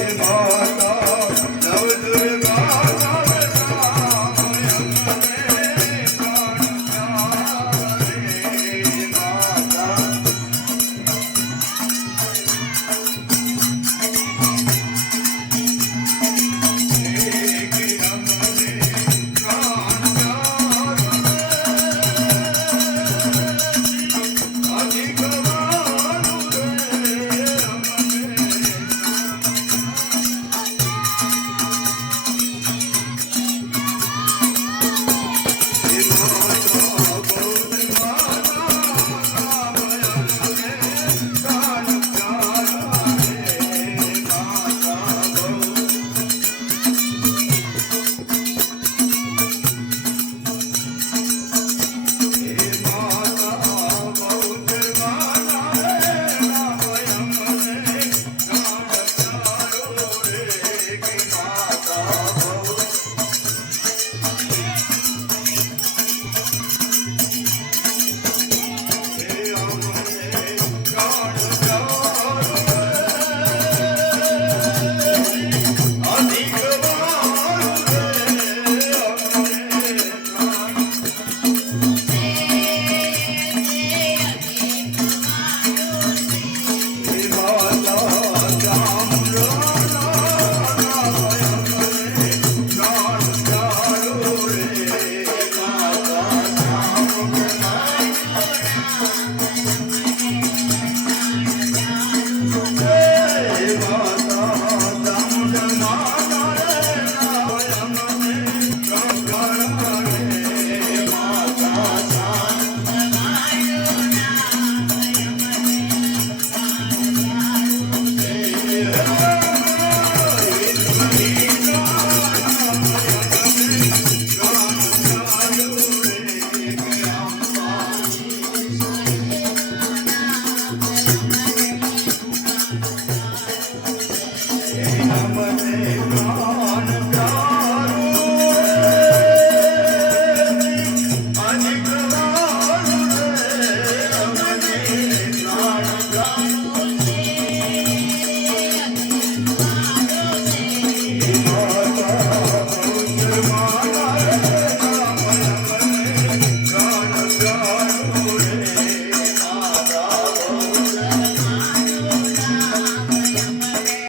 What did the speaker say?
Oh, Oh.